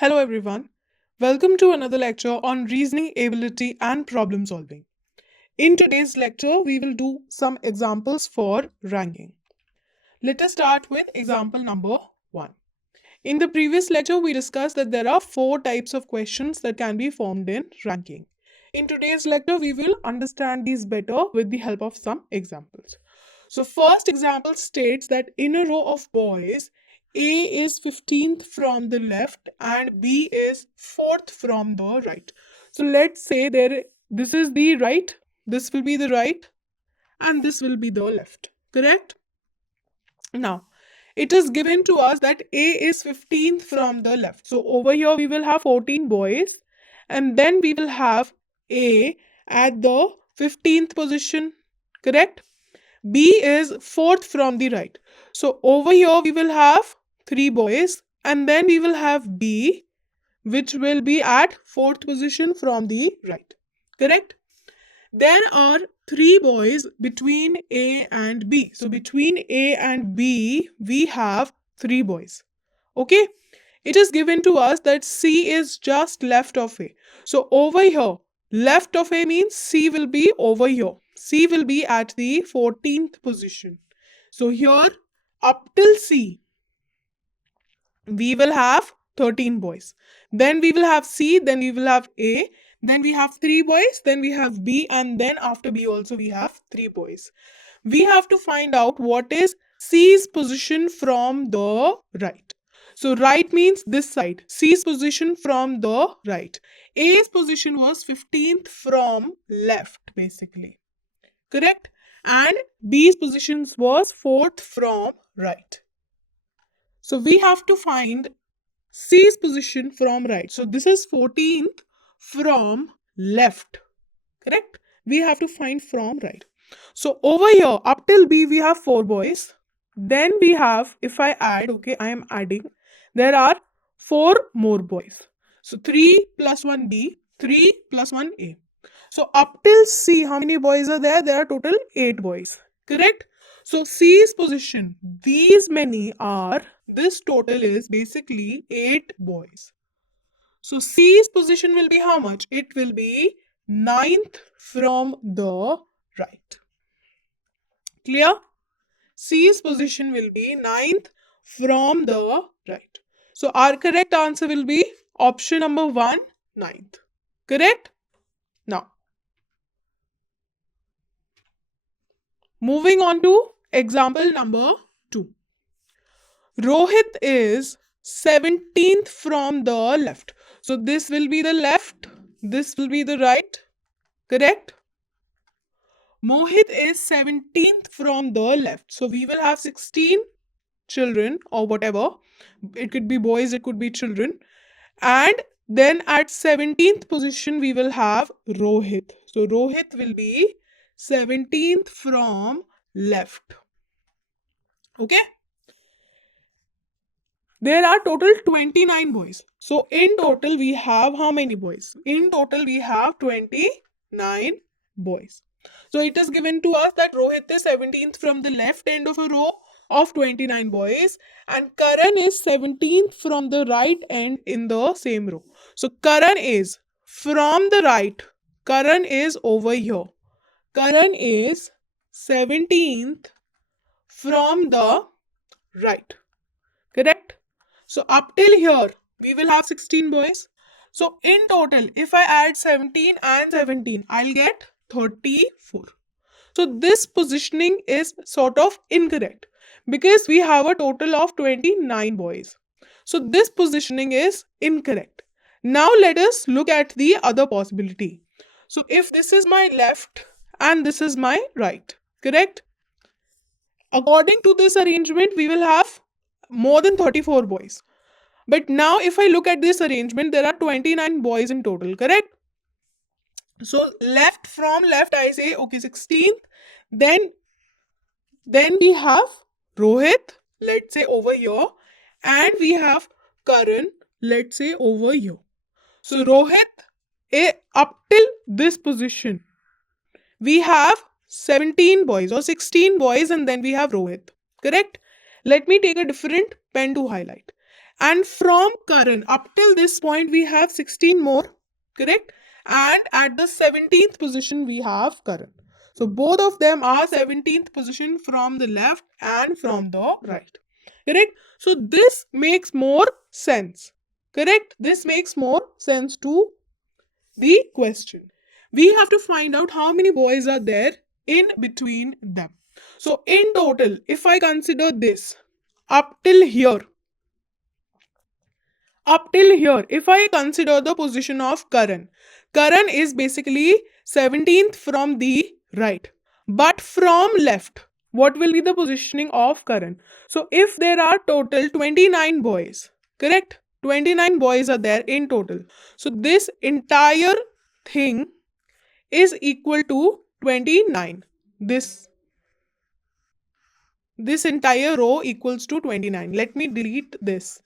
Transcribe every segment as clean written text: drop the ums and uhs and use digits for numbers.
Hello everyone. Welcome to another lecture on reasoning ability and problem solving. In today's lecture, we will do some examples for ranking. Let us start with example number 1. In the previous lecture, we discussed that there are 4 types of questions that can be formed in ranking. In today's lecture, we will understand these better with the help of some examples. So first example states that in a row of boys, A is 15th from the left and B is 4th from the right. So let's say this is the right, this will be the right, and this will be the left. Correct? Now, it is given to us that A is 15th from the left. So over here we will have 14 boys and then we will have A at the 15th position. Correct? B is 4th from the right. So over here we will have 3 boys and then we will have B, which will be at 4th position from the right. Correct? There are 3 boys between A and B. So between A and B, we have 3 boys. Okay? It is given to us that C is just left of A. So over here, left of A means C will be over here. C will be at the 14th position. So here, up till C, we will have 13 boys. Then we will have C, then we will have A, then we have 3 boys, then we have B, and then after B also we have 3 boys. We have to find out what is C's position from the right. So right means this side. C's position from the right. A's position was 15th from left basically. Correct? And B's position was 4th from right. So we have to find C's position from right. So this is 14th from left. Correct? We have to find from right. So over here, up till B, we have 4 boys. Then we have, if I add, okay, I am adding, there are 4 more boys. So 3 plus 1 B, 3 plus 1 A. So up till C, how many boys are there? There are total 8 boys. Correct? So C's position, these many are, this total is basically 8 boys. So C's position will be how much? It will be 9th from the right. Clear? C's position will be 9th from the right. So our correct answer will be option number 1, 9th. Correct? Now, moving on to example number 2. Rohit is 17th from the left. So this will be the left, this will be the right. Correct? Mohit is 17th from the left. So we will have 16 children or whatever. It could be boys, it could be children. And then at 17th position, we will have Rohit. So Rohit will be 17th from left. Okay? There are total 29 boys. So in total, we have how many boys? In total, we have 29 boys. So it is given to us that Rohit is 17th from the left end of a row of 29 boys and Karan is 17th from the right end in the same row. So Karan is from the right. Karan is over here. Karan is 17th from the right. Correct? So up till here, we will have 16 boys. So in total, if I add 17 and 17, I'll get 34. So this positioning is sort of incorrect because we have a total of 29 boys. So this positioning is incorrect. Now let us look at the other possibility. So if this is my left and this is my right, correct? According to this arrangement, we will have more than 34 boys. But now if I look at this arrangement, there are 29 boys in total, correct? So left from left, I say, okay, 16th. Then we have Rohit, let's say over here. And we have Karan, let's say over here. So Rohit, up till this position, we have 17 boys or 16 boys and then we have Rohit. Correct? Let me take a different pen to highlight. And from Karan, up till this point, we have 16 more, correct? And at the 17th position, we have Karan. So both of them are 17th position from the left and from the right. Correct? So this makes more sense. Correct? This makes more sense to the question. We have to find out how many boys are there in between them. So in total, if I consider this up till here, if I consider the position of Karan is basically 17th from the right. But from left, what will be the positioning of Karan? So if there are total 29 boys, correct? 29 boys are there in total. So this entire thing is equal to 29. This entire row equals to 29. Let me delete this.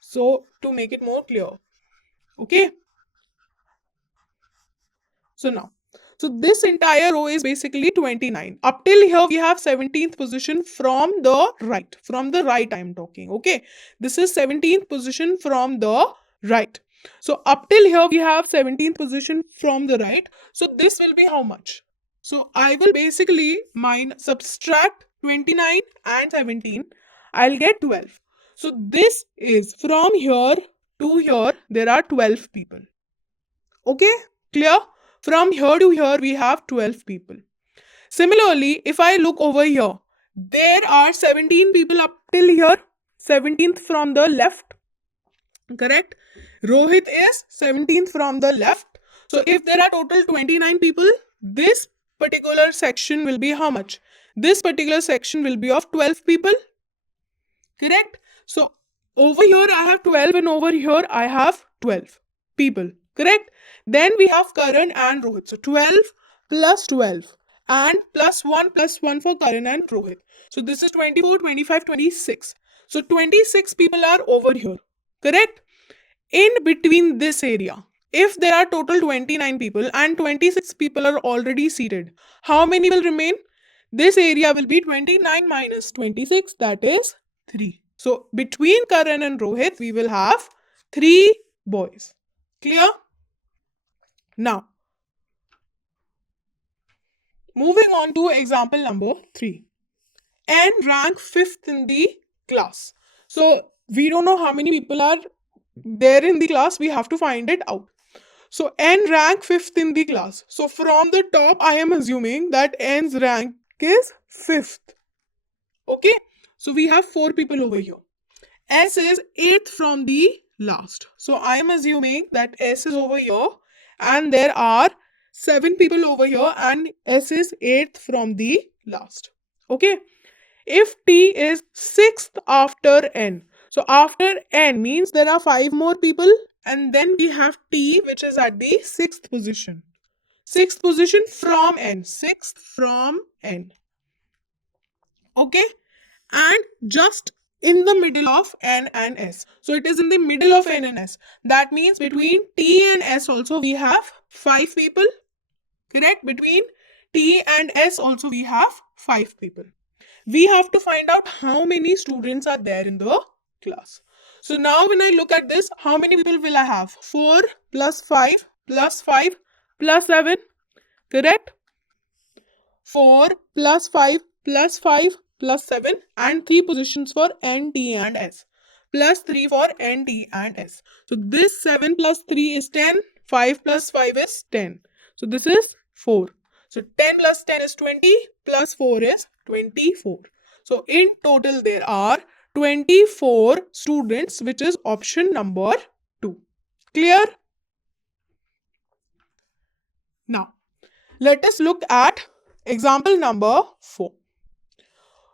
So to make it more clear. Okay. So now, so this entire row is basically 29. Up till here, we have 17th position from the right. From the right, I am talking. Okay. This is 17th position from the right. So up till here, we have 17th position from the right. So this will be how much? So I will basically subtract 29 and 17. I'll get 12. So this is from here to here, there are 12 people. Okay, clear? From here to here, we have 12 people. Similarly, if I look over here, there are 17 people up till here, 17th from the left, correct? Rohit is 17th from the left. So if there are total 29 people, this particular section will be how much? This particular section will be of 12 people, correct? So over here I have 12 and over here I have 12 people, correct? Then we have Karan and Rohit. So 12 plus 12 and plus 1 for Karan and Rohit. So this is 24, 25, 26. So 26 people are over here, correct? In between this area, if there are total 29 people and 26 people are already seated, how many will remain? This area will be 29 minus 26, that is 3. So between Karan and Rohit, we will have 3 boys. Clear? Now, moving on to example number 3. N rank 5th in the class. So we don't know how many people are there in the class. We have to find it out. So N rank 5th in the class. So from the top, I am assuming that N's rank is 5th. Okay. So we have 4 people over here. S is 8th from the last. So I am assuming that S is over here and there are 7 people over here and S is 8th from the last. Okay. If T is 6th after N. So after N means there are 5 more people and then we have T which is at the 6th position. 6th position from N. 6th from N. Okay. And just in the middle of N and S. So it is in the middle of N and S. That means between T and S also we have 5 people. Correct? Between T and S also we have 5 people. We have to find out how many students are there in the class. So now when I look at this, how many people will I have? 4 plus 5 plus 5 plus 7. Correct? 4 plus 5 plus 5 plus 7 and 3 positions for N, T and S. Plus 3 for N, T and S. So this 7 plus 3 is 10. 5 plus 5 is 10. So this is 4. So 10 plus 10 is 20 plus 4 is 24. So in total there are 24 students, which is option number 2. Clear? Now, let us look at example number 4.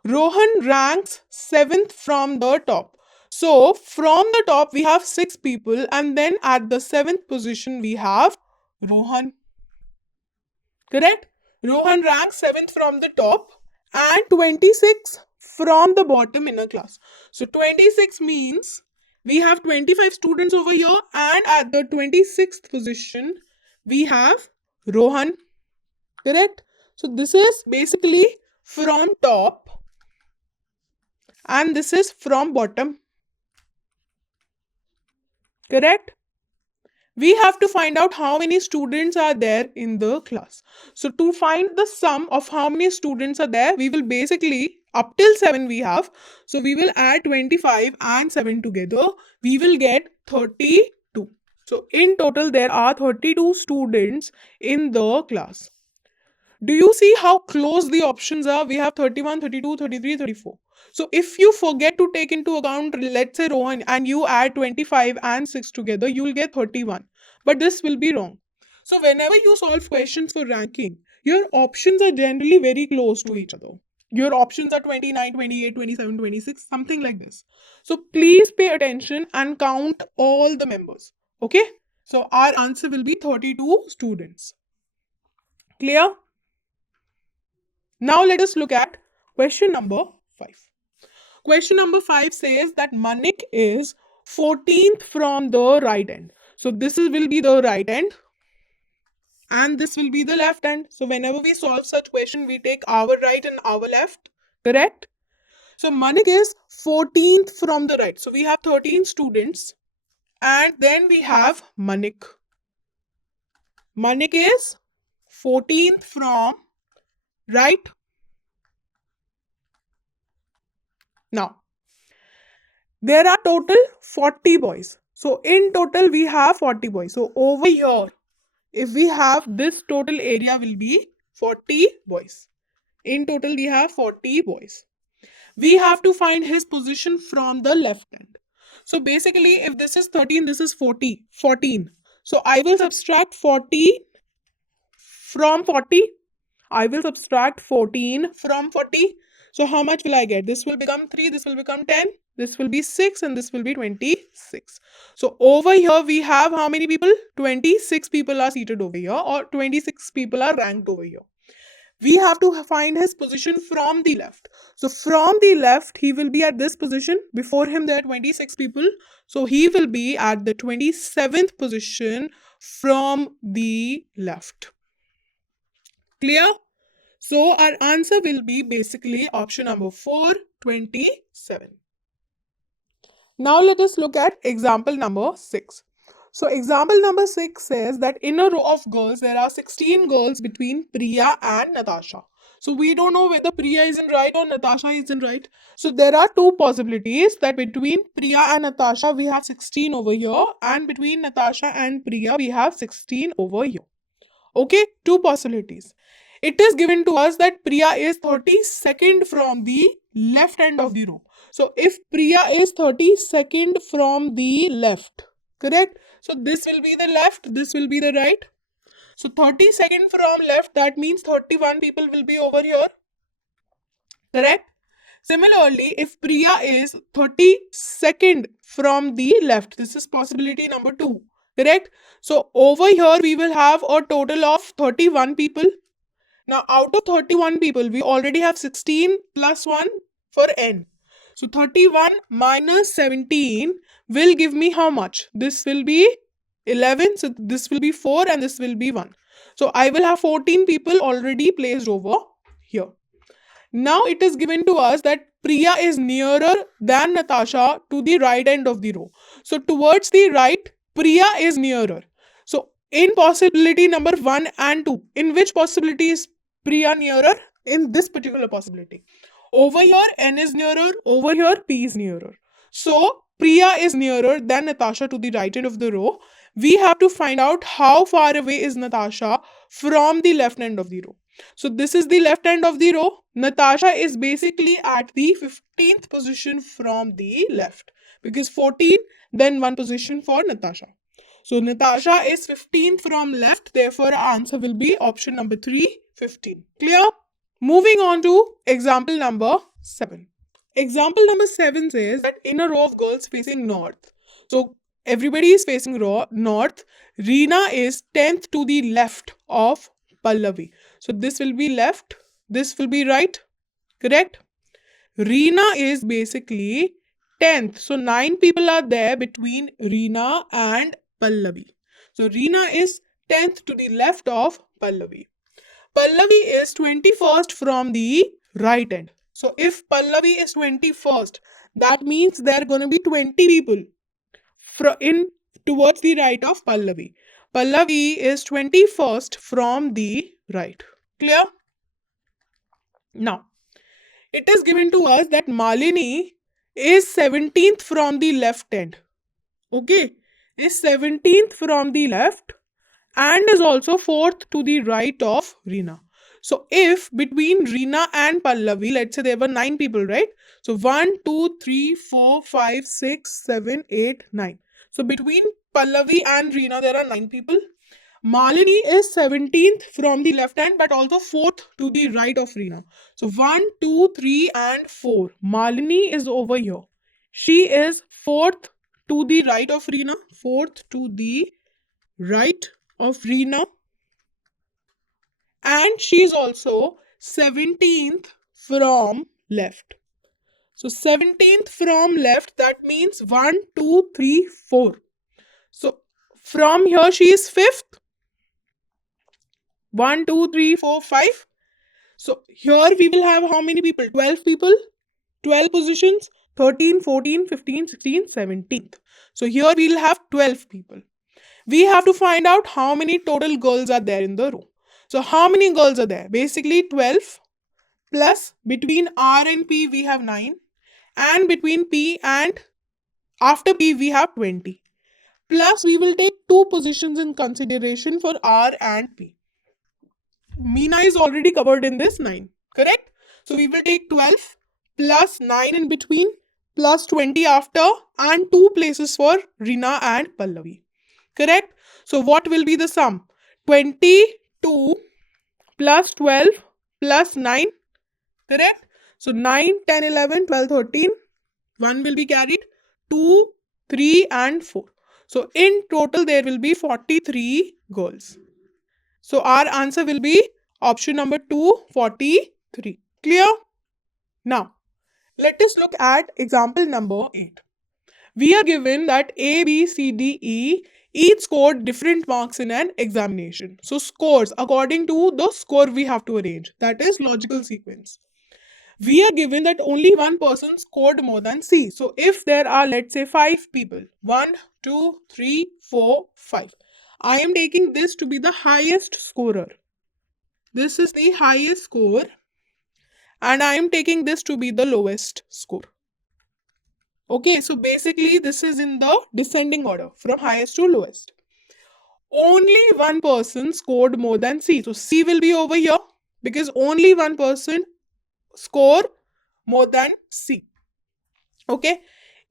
Rohan ranks 7th from the top. So from the top we have 6 people and then at the 7th position we have Rohan. Correct? Rohan ranks 7th from the top and 26 from the bottom in a class. So 26 means we have 25 students over here and at the 26th position we have Rohan. Correct? So this is basically from top and this is from bottom. Correct? We have to find out how many students are there in the class. So to find the sum of how many students are there, we will basically, up till 7 we have. So we will add 25 and 7 together. We will get 32. So in total, there are 32 students in the class. Do you see how close the options are? We have 31, 32, 33, 34. So if you forget to take into account, let's say Rohan, and you add 25 and 6 together, you will get 31. But this will be wrong. So whenever you solve questions for ranking, your options are generally very close to each other. Your options are 29, 28, 27, 26, something like this. So please pay attention and count all the members. Okay? So our answer will be 32 students. Clear? Now let us look at question number 5. Question number 5 says that Manik is 14th from the right end. So this will be the right end and this will be the left end. So whenever we solve such question, we take our right and our left. Correct? So Manik is 14th from the right. So we have 13 students and then we have Manik. Manik is 14th from right. Now, there are total 40 boys. So in total we have 40 boys. So over here, if we have this total area will be 40 boys. In total we have 40 boys. We have to find his position from the left end. So basically if this is 13, this is 14. So I will subtract 40 from 40. I will subtract 14 from 40. So how much will I get? This will become 3, this will become 10, this will be 6 and this will be 26. So over here we have how many people? 26 people are seated over here or 26 people are ranked over here. We have to find his position from the left. So from the left, he will be at this position. Before him, there are 26 people. So he will be at the 27th position from the left. Clear? So our answer will be basically option number 4, 27. Now let us look at example number 6. So example number 6 says that in a row of girls, there are 16 girls between Priya and Natasha. So we don't know whether Priya is in right or Natasha is in right. So there are two possibilities that between Priya and Natasha, we have 16 over here and between Natasha and Priya, we have 16 over here. Okay, two possibilities. It is given to us that Priya is 32nd from the left end of the row. So if Priya is 32nd from the left, correct? So this will be the left, this will be the right. So 32nd from left, that means 31 people will be over here. Correct? Similarly, if Priya is 32nd from the left, this is possibility number 2. Correct? So over here, we will have a total of 31 people. Now, out of 31 people, we already have 16 plus 1 for n. So 31 minus 17 will give me how much? This will be 11. So this will be 4 and this will be 1. So I will have 14 people already placed over here. Now it is given to us that Priya is nearer than Natasha to the right end of the row. So towards the right, Priya is nearer. So in possibility number 1 and 2, in which possibility is Priya nearer? In this particular possibility. Over here, N is nearer. Over here, P is nearer. So Priya is nearer than Natasha to the right end of the row. We have to find out how far away is Natasha from the left end of the row. So this is the left end of the row. Natasha is basically at the 15th position from the left because 14, then one position for Natasha. So Natasha is 15th from left. Therefore, our answer will be option number 3, 15. Clear? Moving on to example number 7. Example number 7 says that in a row of girls facing north. So everybody is facing north. Reena is 10th to the left of Pallavi. So this will be left. This will be right. Correct? Reena is basically 10th. So 9 people are there between Reena and Pallavi. So Reena is 10th to the left of Pallavi. Pallavi is 21st from the right end. So if Pallavi is 21st, that means there are going to be 20 people in towards the right of Pallavi. Pallavi is 21st from the right. Clear? Now, it is given to us that Malini is 17th from the left hand. Okay, is 17th from the left and is also 4th to the right of Reena. So if between Reena and Pallavi, let's say there were 9 people, right? So 1, 2, 3, 4, 5, 6, 7, 8, 9. So between Pallavi and Reena, there are 9 people. Malini is 17th from the left hand but also 4th to the right of Reena. So 1, 2, 3 and 4. Malini is over here. She is 4th to the right of Reena. 4th to the right of Reena. And she is also 17th from left. So 17th from left, that means 1, 2, 3, 4. So from here she is 5th. 1, 2, 3, 4, 5. So here we will have how many people? 12 people, 12 positions, 13, 14, 15, 16, 17th. So here we will have 12 people. We have to find out how many total girls are there in the row. So how many girls are there? Basically 12 plus between R and P we have 9 and between P and after P we have 20. Plus we will take 2 positions in consideration for R and P. Meena is already covered in this 9, correct? So we will take 12 plus 9 in between plus 20 after and 2 places for Reena and Pallavi, correct? So what will be the sum? 22 plus 12 plus 9, correct? So 9, 10, 11, 12, 13, 1 will be carried, 2, 3 and 4. So in total there will be 43 girls. So our answer will be option number 2, 43. Clear? Now, let us look at example number 8. We are given that A, B, C, D, E each scored different marks in an examination. So scores according to the score we have to arrange. That is logical sequence. We are given that only one person scored more than C. So if there are, let's say, 5 people, 1, 2, 3, 4, 5. I am taking this to be the highest scorer. This is the highest score and I am taking this to be the lowest score. Okay, so basically this is in the descending order from highest to lowest. Only one person scored more than C. So C will be over here because only one person scored more than C. Okay.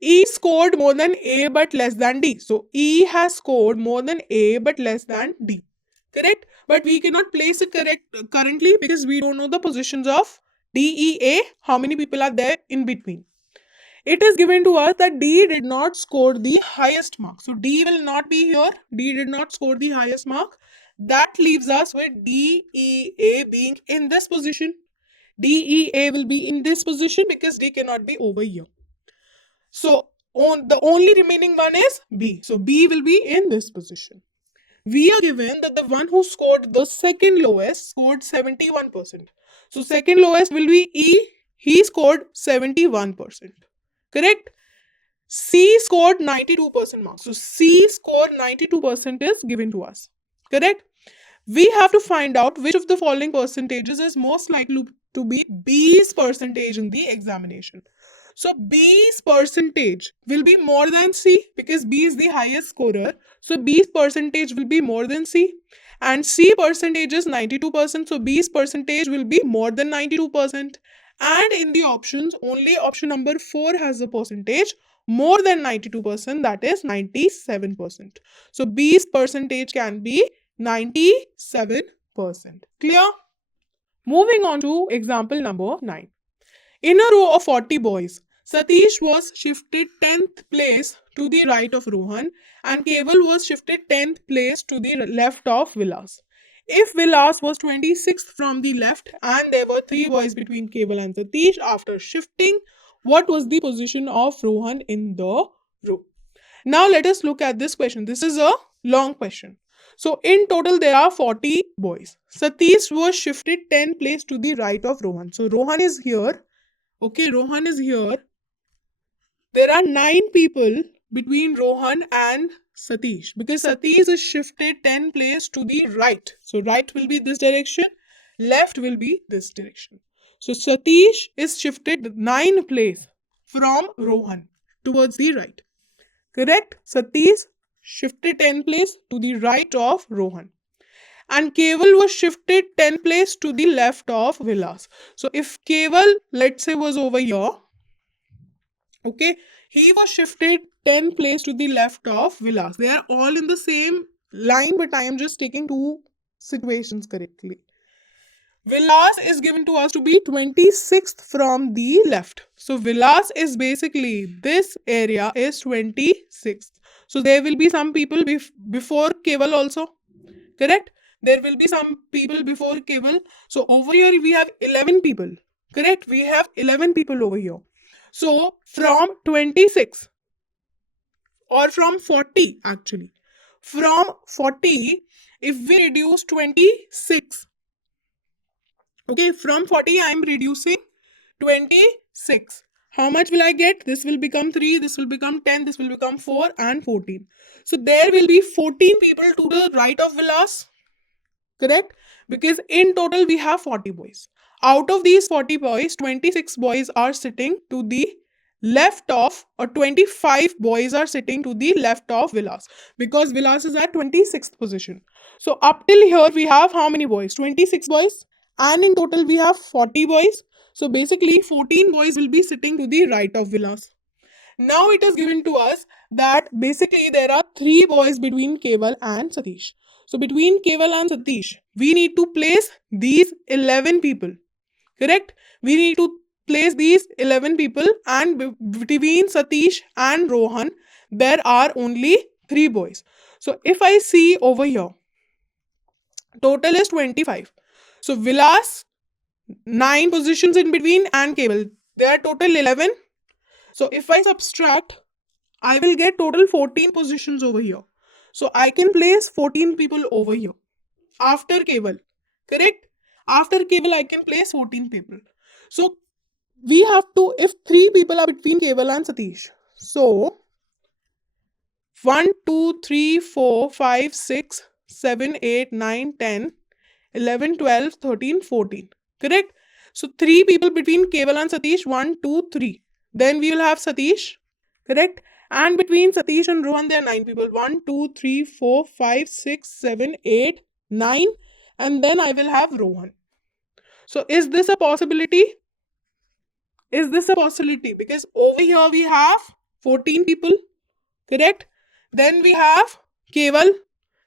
E scored more than A but less than D. So E has scored more than A but less than D. Correct? But we cannot place it currently because we don't know the positions of D, E, A. How many people are there in between? It is given to us that D did not score the highest mark. So D will not be here. D did not score the highest mark. That leaves us with D, E, A being in this position. D, E, A will be in this position because D cannot be over here. So the only remaining one is B. So B will be in this position. We are given that the one who scored the second lowest scored 71%. So second lowest will be E. He scored 71%. Correct? C scored 92% marks. So C scored 92% is given to us. Correct? We have to find out which of the following percentages is most likely to be B's percentage in the examination. So B's percentage will be more than C because B is the highest scorer. So B's percentage will be more than C. And C percentage is 92%. So B's percentage will be more than 92%. And in the options, only option number 4 has a percentage more than 92%, that is 97%. So B's percentage can be 97%. Clear? Moving on to example number 9. In a row of 40 boys, Satish was shifted 10th place to the right of Rohan and Keval was shifted 10th place to the left of Vilas. If Vilas was 26th from the left and there were 3 boys between Keval and Satish after shifting, what was the position of Rohan in the row? Now let us look at this question. This is a long question. So in total there are 40 boys. Satish was shifted 10 place to the right of Rohan. So Rohan is here. Okay, Rohan is here. There are 9 people between Rohan and Satish, because Satish is shifted 10 place to the right. So right will be this direction, left will be this direction. So Satish is shifted 9 place from Rohan towards the right. Correct? Satish shifted 10 place to the right of Rohan. And Keval was shifted 10 place to the left of Vilas. So if Keval, let's say, was over here, okay, he was shifted 10 place to the left of Vilas. They are all in the same line, but I am just taking two situations correctly. Vilas is given to us to be 26th from the left. So Vilas is basically, this area is 26th. So there will be some people before Keval also. Correct? There will be some people before Keval. So over here we have 11 people. Correct? We have 11 people over here. So from 26 or from 40 actually. From 40, if we reduce 26, okay, from 40 I am reducing 26. How much will I get? This will become 3, this will become 10, this will become 4 and 14. So there will be 14 people to the right of Vilas. Correct? Because in total we have 40 boys. Out of these 40 boys, 26 boys are sitting to the left of, or 25 boys are sitting to the left of Vilas, because Vilas is at 26th position. So up till here we have how many boys? 26 boys, and in total we have 40 boys. So basically 14 boys will be sitting to the right of Vilas. Now it is given to us that basically there are 3 boys between Keval and Satish. So between Keval and Satish, we need to place these 11 people. Correct? We need to place these 11 people, and between Satish and Rohan, there are only 3 boys. So if I see over here, total is 25. So Vilas, 9 positions in between, and Keval, there are total 11. So if I subtract, I will get total 14 positions over here. So I can place 14 people over here after Keval. Correct? After Keval, I can place 14 people. So we have to, if 3 people are between Keval and Satish. So 1, 2, 3, 4, 5, 6, 7, 8, 9, 10, 11, 12, 13, 14. Correct? So 3 people between Keval and Satish, 1, 2, 3. Then we will have Satish. Correct? And between Satish and Rohan, there are 9 people. 1, 2, 3, 4, 5, 6, 7, 8, 9. And then I will have Rohan. So is this a possibility? Is this a possibility? Because over here we have 14 people. Correct? Then we have Keval.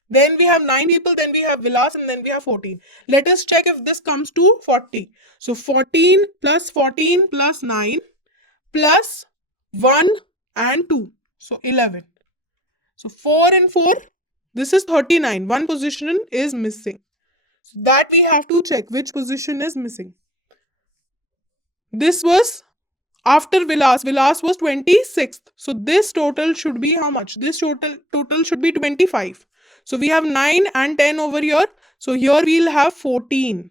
Then we have 9 people. Then we have Vilas. And then we have 14. Let us check if this comes to 40. So 14 plus 9 plus 1 and 2. So 11. So 4 and 4. This is 39. One position is missing. So that we have to check which position is missing. This was after Vilas. Vilas was 26th. So this total should be how much? This total should be 25. So we have 9 and 10 over here. So here we'll have 14.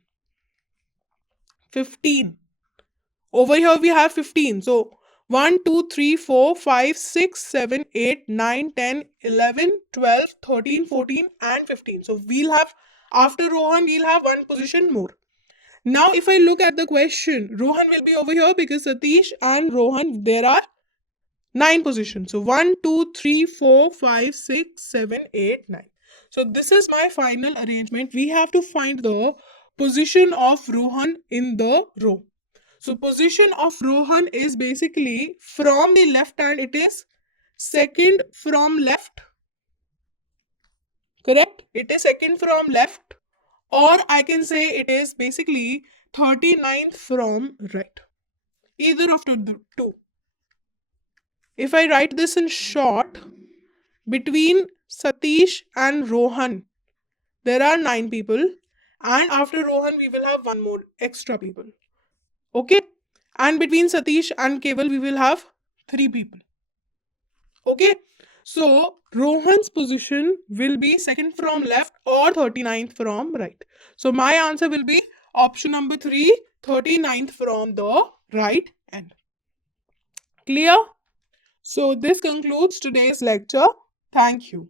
15. Over here we have 15. So 1, 2, 3, 4, 5, 6, 7, 8, 9, 10, 11, 12, 13, 14 and 15. So we'll have, after Rohan, we'll have one position more. Now if I look at the question, Rohan will be over here because Satish and Rohan, there are 9 positions. So 1, 2, 3, 4, 5, 6, 7, 8, 9. So this is my final arrangement. We have to find the position of Rohan in the row. So position of Rohan is basically from the left hand, it is second from left. Correct? It is second from left. Or I can say it is basically 39th from right. Either of the two. If I write this in short, between Satish and Rohan, there are 9 people. And after Rohan, we will have one more extra people. Okay? And between Satish and Keval, we will have 3 people. Okay? So, Rohan's position will be second from left or 39th from right. So, my answer will be option number 3, 39th from the right end. Clear? So this concludes today's lecture. Thank you.